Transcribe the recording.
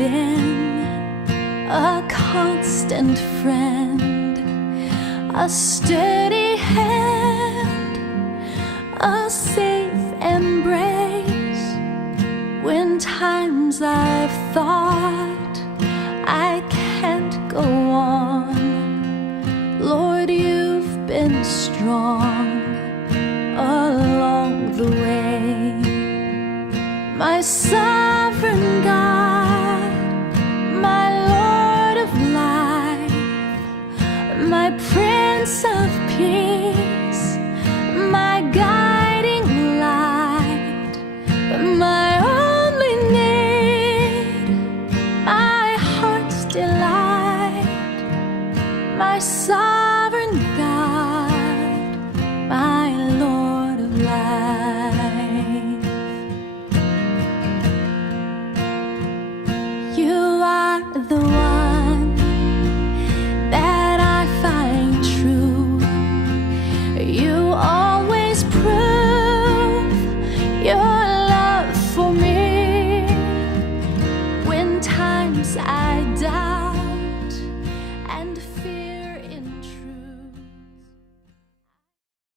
been a constant friend, a sturdy hand, a safe embrace. When times I've thought I can't go on, Lord, you've been strong along the way. My sovereign God, my Lord of life, my Prince of Peace, my guiding light, my only need, my heart's delight, my sovereign God, my Lord of life. You are the one that I find true. You always prove your love for me. When times I doubt,